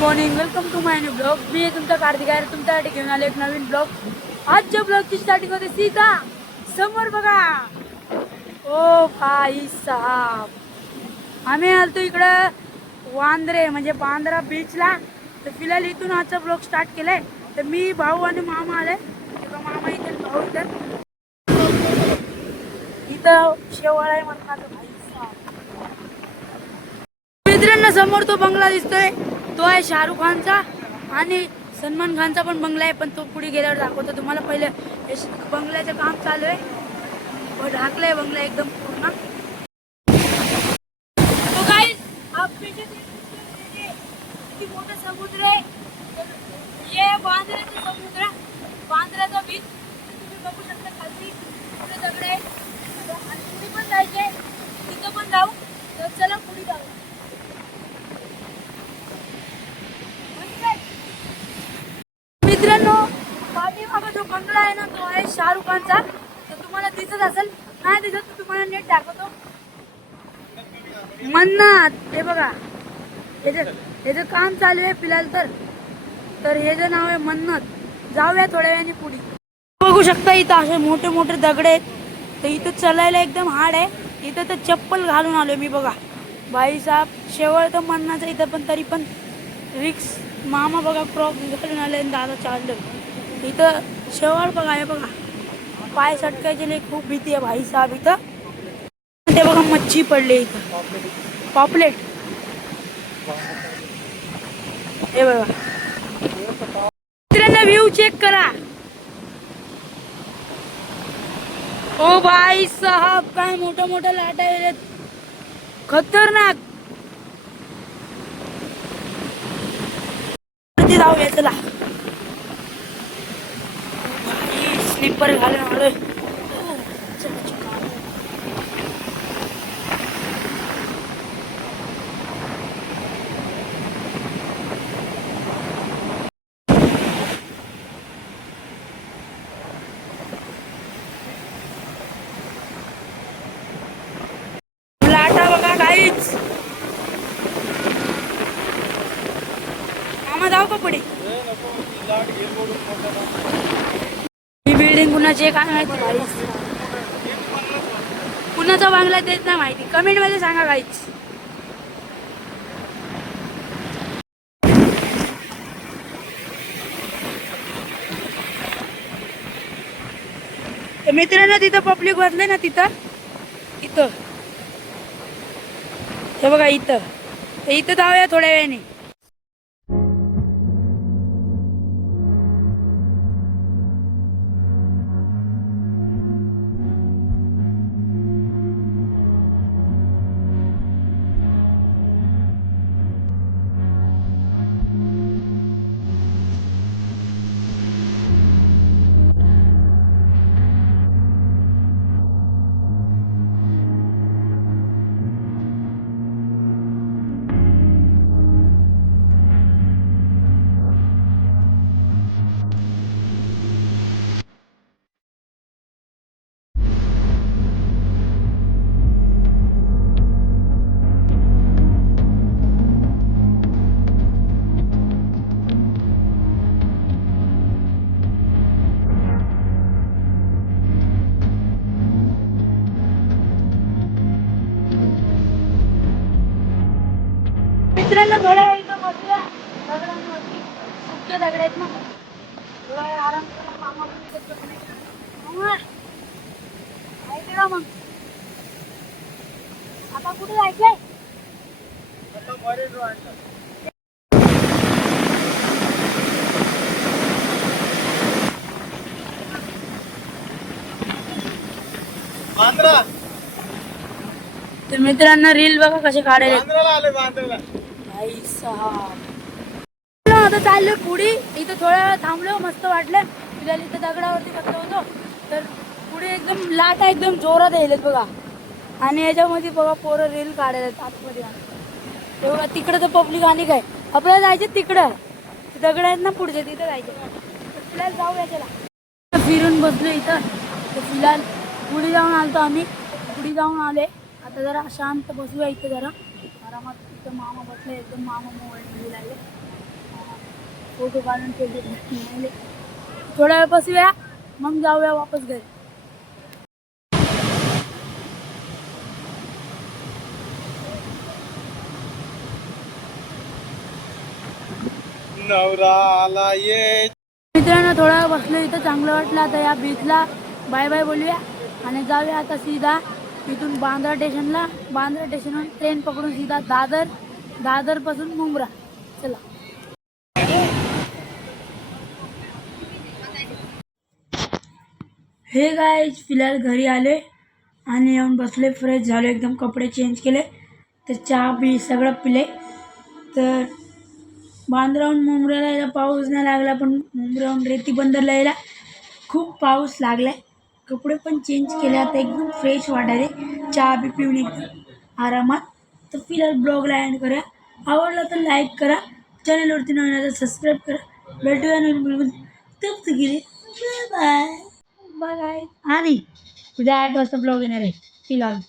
Morning welcome to my new blog मी तुमचा कार्तिक आहे. तुमच्यासाठी घेऊन आले एक नवीन ब्लॉग आजच्या ब्लॉगची स्टार्टिंग होते सीता. समोर बघा. ओ भाई साहब. आम्ही आलतो इकडं वांद्रे म्हणजे बांद्रा बीचला तर फिलहाल इथून आजचा ब्लॉग स्टार्ट केलाय. तर मी भाऊ आणि मामा आले. तेव्हा मामा इथे भाऊ इथं. इथं शेवाळ आहे म्हणतात. भाई साहब. मित्रांना समोर तो बंगला दिसतोय. तो आहे शाहरुख खानचा आणि सलमान खानचा पण बंगला आहे पण तो पुढे गेल्यावर दाखवतो. तुम्हाला पहिले बंगल्याचं काम चालू आहे. व ढाकलंय बंगला एकदम पूर्ण तो काय आप पीछे देख सकते हैं, किती मोठा समुद्र आहे तर हे बांद्र्याचं समुद्र बांद्र्याचा बीच तुम्ही बघू शकता खाली पुढे दगड आहे आणि पुढे पण जायचे तिथं पण जाऊ तर चला पुढे जाऊ मित्रांनो पाठीमागा जो बंगला आहे ना तो आहे शाहरुख खानचा तर तुम्हाला दिसत असेल नाही दिसत तर तुम्हाला नेट दाखवतो. मन्नाथ हे बघा. याचं याचं काम चालू आहे फिलहाल तर तर ह्याचं नाव आहे मन्नत. जाऊया थोड्या वेळाने पुढे. बघू शकता इथं असे मोठे मोठे दगड आहेत. तर इथं चालायला एकदम हार्ड आहे. इथं तर चप्पल घालून आलोय मी बघा. भाई साहेब शेवळ तर मन्नाचं इथं पण तरी पण रिक्स मामा बघा क्रॉप घालून आले आणि दादा चाललं. इथं शेवाळ बघा हे बघा. पाय सटकायचे लई खूप भीती आहे भाई साहेब इथं. ते बघा मच्छी पडली इथं. पॉपलेट. हे बघा. मित्रांनो व्ह्यू चेक करा. ओ भाई साहब काय मोठ्या मोठ्या लाटा येत खतरनाक. वरती जाऊया चला स्लीपर घालून आलोय ओ, चला, चला. लाटा बघा काहीच मामा जाऊ का पुढे? ही बिल्डिंग कुणाची आहे काय माहिती? कुणाचा बांगला देत नाही माहिती. कमेंटमध्ये सांगा काहीच मित्रांनो तिथं पब्लिक बसले ना तिथं? इथं. हे बघा इथं. तर इथं जाऊया थोड्या वेळाने. दगडांवरती दगड आहेत ना. आराम करा मामा मग. आता कुठे जायचंय? तर मित्रांनो रील बघा कसे काढायला आले बांद्राला. भाई आता चाललो पुढे इथं थोड्या वेळ थांबलो मस्त वाटलं फिरायला इथं दगडावरती फक्त होतो तर पुढे एकदम लाटा एकदम जोरात यायलेत बघा आणि याच्यामध्ये बघा पोरं रील काढायला आतमध्ये ते बघा तिकडं तर पब्लिक आणि काय आपल्याला जायचं तिकडं दगड आहेत ना पुढचे तिथं जायचे फिलहाल जाऊया त्याला फिरून बसलो इथं तर फिलहाल पुढे जाऊन आलतो आम्ही पुढे जाऊन आले आता जरा शांत बसूया इथं जरा. आरामात इथं मामा बसले एकदम मामा मोबाईल लागले. फोटो काढून ठेवले थोडा वेळ बसूया मग जाऊया वापस घरी. नवरा आला ये. मित्रांनो थोडा बसलो इथं चांगलं वाटलं. आता या बीचला बाय बाय बोलूया आणि जाऊया आता सीधा. तिथून बांद्रा स्टेशनला बांद्रा स्टेशनवरून ट्रेन पकडून सीधा दादर दादरपासून मुंब्रा. चला. हे गाय फिलहाल घरी आले आणि येऊन बसले फ्रेश झाले एकदम कपडे चेंज केले तर चहा पी सगळं पिले. तर बांद्राहून मुंबऱ्याला यायला पाऊस नाही लागला पण मुंबऱ्याहून रेती बंदरला यायला खूप पाऊस लागलाय. कपडे पण चेंज केले. आता एकदम फ्रेश वाटायले चहा बी पिऊन एकदम आरामात. तर फिलहाल ब्लॉगला एंड करूया आवडला तर लाईक करा. चॅनलवरती नवीन आलं सबस्क्राईब करा. भेटूया नवीन ब्लॉग तप गेले बाय बाय आणि उद्या आठ वाजता ब्लॉग येणार आहे. फिलहाल